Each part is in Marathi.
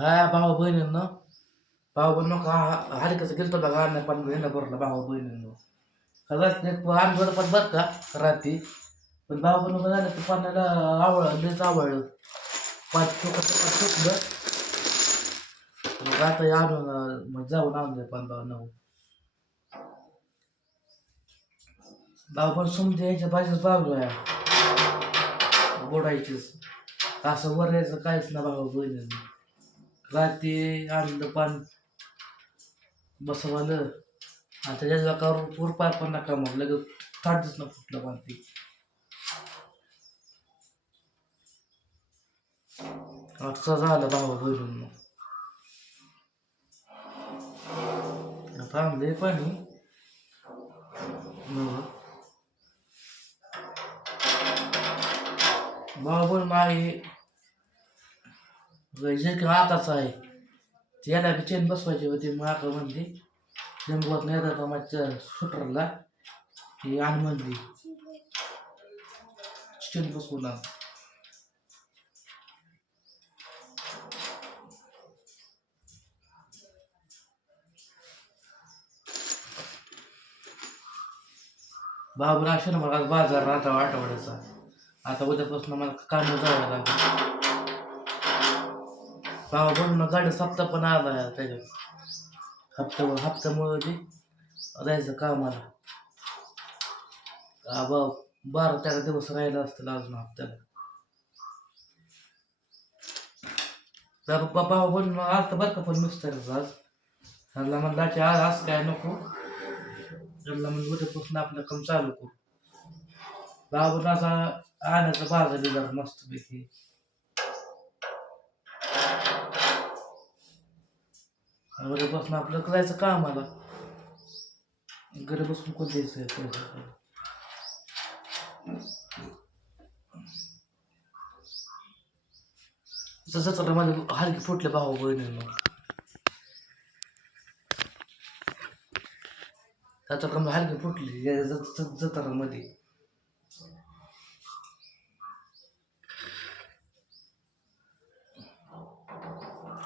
हा भावा बहिणींना. भाऊ बहिण का हलक्याचं गेलतो बघा अन्न पण घेणं भरला भाऊ बहिणींना. खरंच एक आण बरं पण बरं का रात्री. पण भाऊ बहिण झालं तर पाण्याला आवडलं लयच आवडलं पाच चोकाचं पाच चोकलं मग आता आणून मग जाऊन आणलं पण भाऊ नऊ. भाऊ पण समजे यायच्या पाहिजेच बाजू आहे बोडायचीच असं वर यायचं काहीच ना भाऊ बहिणींनी. रात्री आणलं पान बसवालं. आणि त्याच्या जागावर पूर पाय पण नका मग लगेच काढतच ना फुटलं पण ते असं झालं भाऊ मग. आता आणलंय पाणी. मग. भाऊ बहीण मागे जे आहे त्याला बी चेन बसवायची होती मग म्हणली जंगलात नाही येतात माझ्या शूटरला ती आण म्हणली. चेन बसवून आण. बाबू राशन मला आज बाजार आता आठवड्याचा आता उद्यापासून मला काम जावं लागेल. बाबा म्हणून गाडी हप्ता पण आला त्याच्यात. हप्ता हप्त्यामुळे ते जायचं कामाला. बाबा बारा तेरा दिवस राहिला असतील अजून हप्त्याला. तर बाबा म्हणून आज तर बरं का पण मिस्टरच आज. त्यांना म्हणलं की आज आज काय नको. त्यांना म्हणजे उद्यापासून आपलं काम चालू करू. बाबा असा आणायचा बाजार बिजार मस्तपैकी. घरी आपलं करायचं का आम्हाला घरी बसून कोण द्यायचं पैसे जसं चला माझे हलकी फुटले भाऊ बहिणींनो त्याच्या क्रम हलकी फुटली या जत- जत- जत्रामध्ये.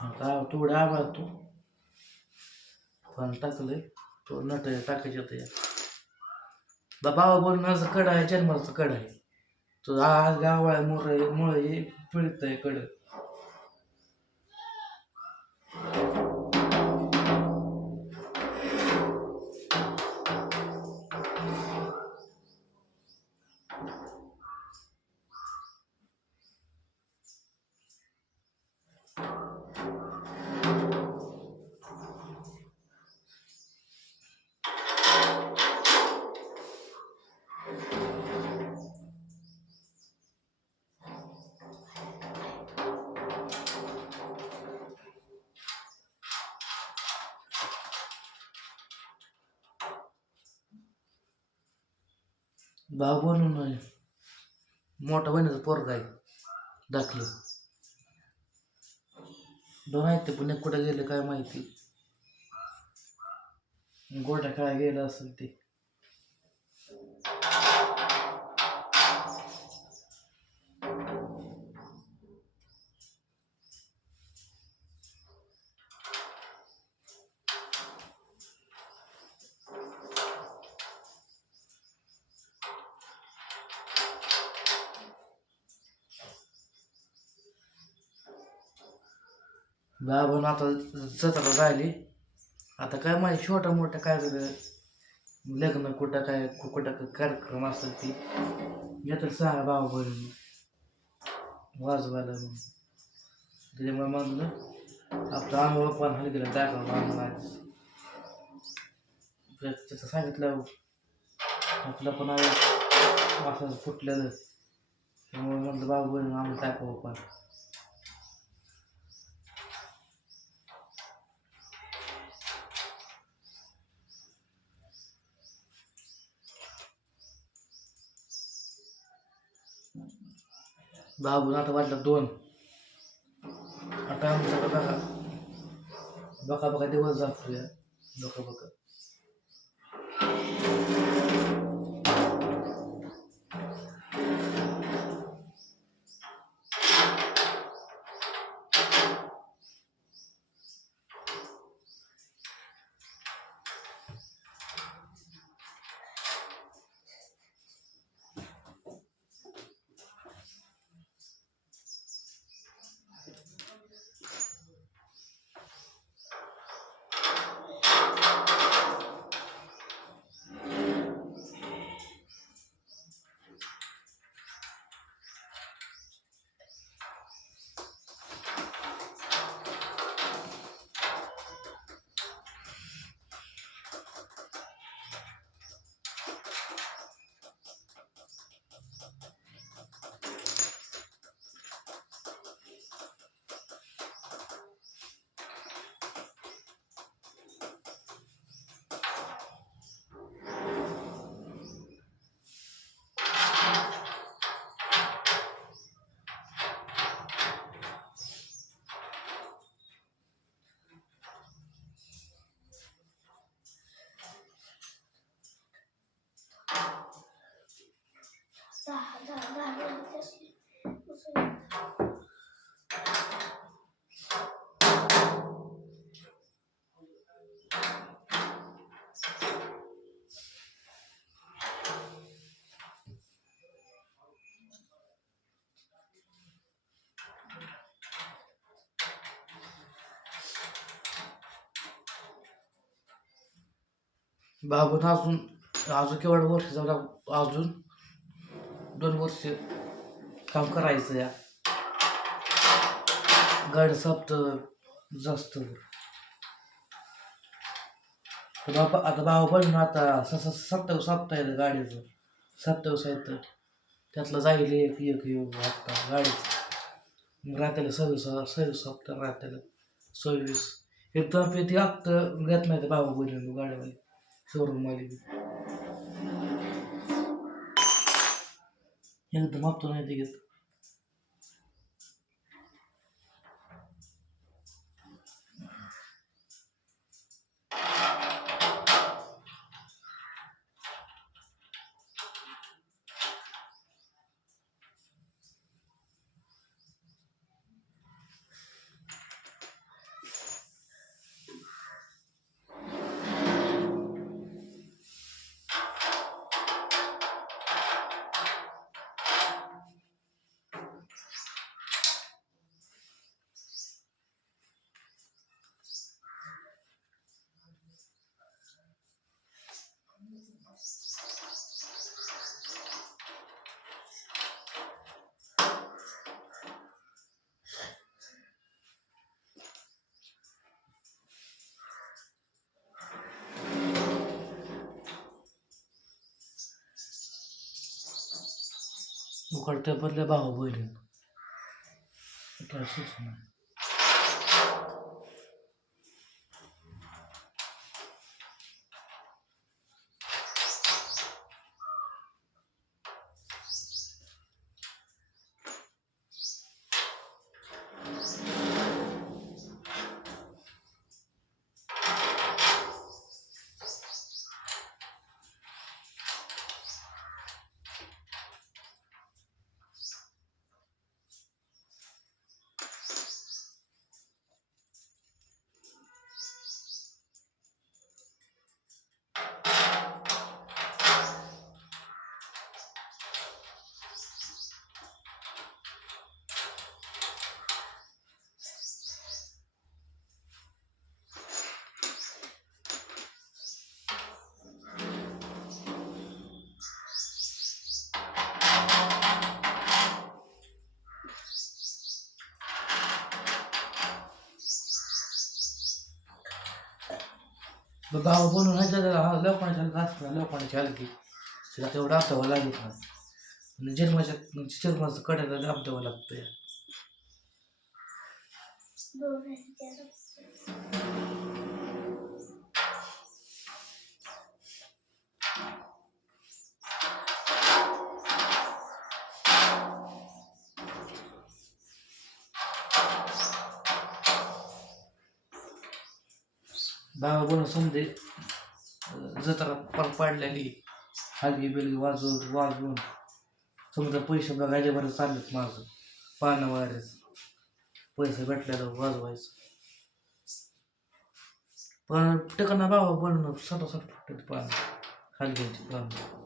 आता तू पण टाकलंय. तो नट टाकायचे होते. बाबा बोलण्याचं कड आहे जन्माचं कड आहे. तो आज गावाळ्या मुळे मुळे पिळत आहे कड. भाऊ बनून मोठा बहिणीचं पोरग आहे दाखलं. दोन आहेत ते पुण्यात कुठे गेले काय माहिती. गोट्या काय गेलं असेल ते. बाबून आता जत्रा राहिली आता काय माहिती छोटा मोठं काय झालं लग्न कुठं काय कु- कुठं काय कार्यक्रम असेल ती. येतात सांगा बाबा बहिणी वाजवायला मग त्याच्यामुळे म्हणलं आपलं अनुभव पण हलगीला दाखवलं आम्हाला त्याचं सांगितलं आपलं पण असं फुटलेलं. त्यामुळे म्हणलं बाबू बहिणी आम्ही दाखवू पण. दहा गुण आता वाटला दोन. आता आमचा बघा. बघा बघा दिवस जातो बघा बघा. बाबून अजून अजून केवढं वर्ष झालं अजून दोन वर्ष काम करायचं या. गाडी सप्त जास्त बाबा आता बाबा बनून आता स स सत्तावीस सप्ताह आहे गाडीचं. सत्तावीस आहे तर त्यातलं जाईल एक एक योग हप्ता गाडीचं. मग राहत्याला सव्वीस सव्वीस हप्ता राहत्याला सव्वीस. एकदम पे ती हप्ता घेत नाही ते बाबा बनून गाडीवाली. शोरूम वाली एकदम हप्ता नाही ते घेत उकडत्या पडल्या भाऊ बहिणी काय सुचना मग भाऊ बनवून ह्याच्या लोकांच्या घातला लोकांच्या हलकी तिला तेवढं आतावं लागत नाही आणि जन्माच्या म्हणजे जन्माचं कड्याला दाबदावं लागतं भावा बनवून समजे जत्रा पार पाडलेली. हलगी बिलगी वाजवून वाजवून. समजा पैसे बघायचे बरं चाललेत माझं. पानं वाऱ्याचं. पैसे भेटलेलं वाजवायचं. पण ठिकाणा बाबा बनवून सटा सट फुटत पानं. हलग्याची पानं.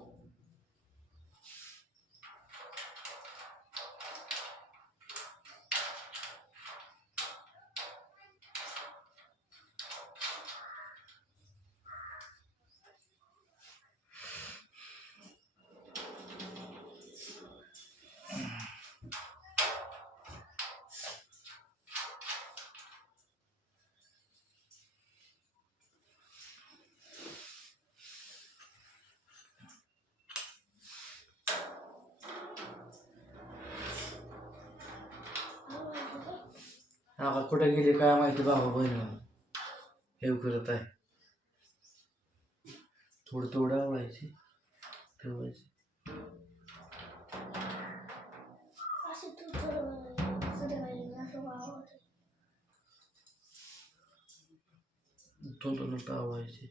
आता कुठे गेली काय माहिती बाबा बहीण हे करत आहे. थोडं थोडं आवडायची ठेवायची. थोडं थोडं आवडायची